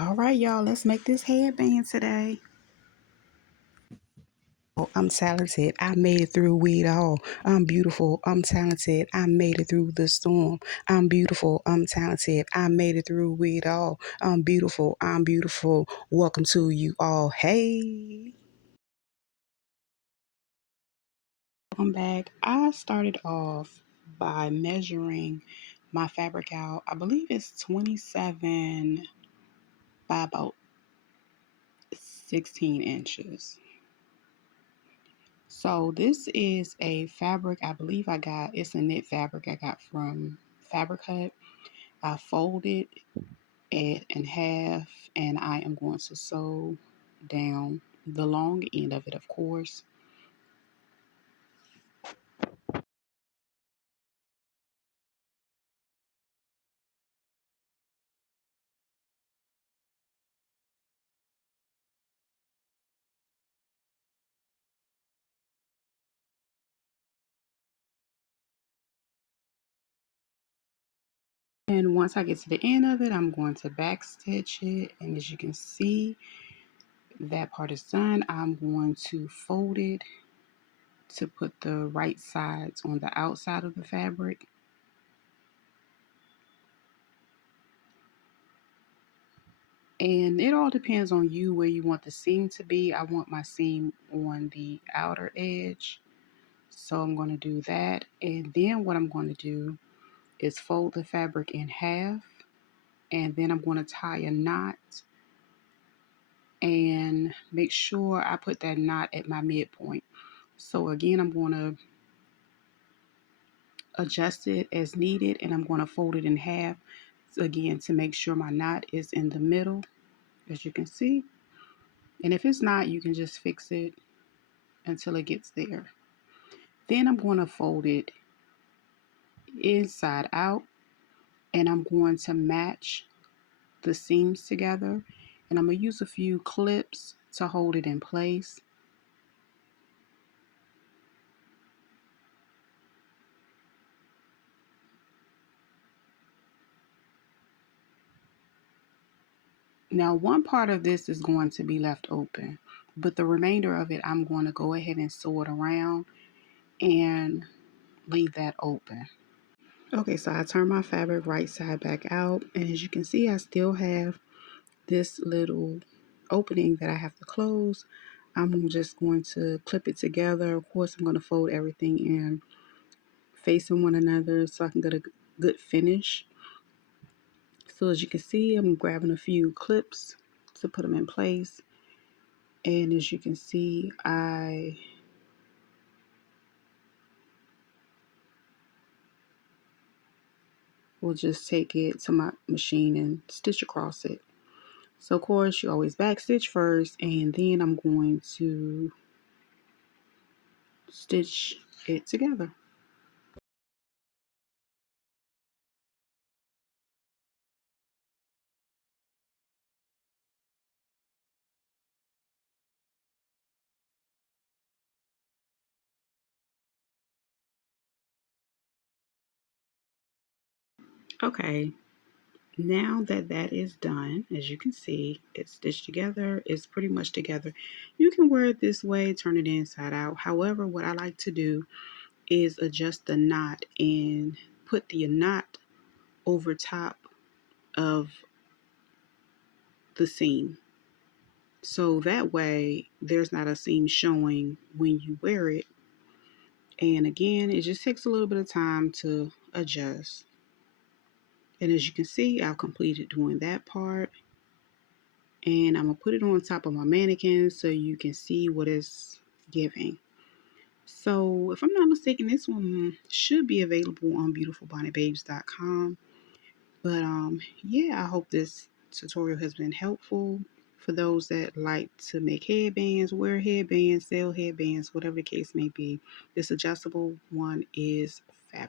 All right, y'all, let's make this headband today. Oh, I'm talented. I made it through it all. I'm beautiful. I'm talented. I made it through the storm. I'm beautiful. I'm talented. I made it through it all. I'm beautiful. I'm beautiful. Welcome to you all. Hey. Welcome back. I started off by measuring my fabric out. I believe it's 27 by about 16 inches. So this is a fabric it's a knit fabric I got from Fabric Hut. I folded it in half and I am going to sew down the long end of it, of course. And once I get to the end of it, I'm going to back stitch it. And as you can see, that part is done. I'm going to fold it to put the right sides on the outside of the fabric. And it all depends on you where you want the seam to be. I want my seam on the outer edge. So I'm going to do that. And then what I'm going to do is fold the fabric in half. And then I'm going to tie a knot and make sure I put that knot at my midpoint. So again, I'm going to adjust it as needed, and I'm going to fold it in half again to make sure my knot is in the middle, as you can see. And if it's not, you can just fix it until it gets there. Then I'm going to fold it inside out, and I'm going to match the seams together, and I'm going to use a few clips to hold it in place. Now, one part of this is going to be left open, but the remainder of it, I'm going to go ahead and sew it around and leave that open. Okay, so I turn my fabric right side back out, and as you can see, I still have this little opening that I have to close. I'm just going to clip it together. Of course, I'm going to fold everything in facing one another so I can get a good finish. So as you can see, I'm grabbing a few clips to put them in place. And as you can see, I will just take it to my machine and stitch across it. So of course, you always back stitch first, and then I'm going to stitch it together. Okay, now that that is done, as you can see, it's stitched together. It's pretty much together. You can wear it this way, turn it inside out. However, what I like to do is adjust the knot and put the knot over top of the seam. So that way there's not a seam showing when you wear it. And again, it just takes a little bit of time to adjust. And as you can see, I've completed doing that part. And I'm going to put it on top of my mannequin so you can see what it's giving. So if I'm not mistaken, this one should be available on beautifulbonnetbabes.com. But yeah, I hope this tutorial has been helpful for those that like to make headbands, wear headbands, sell headbands, whatever the case may be. This adjustable one is fabulous.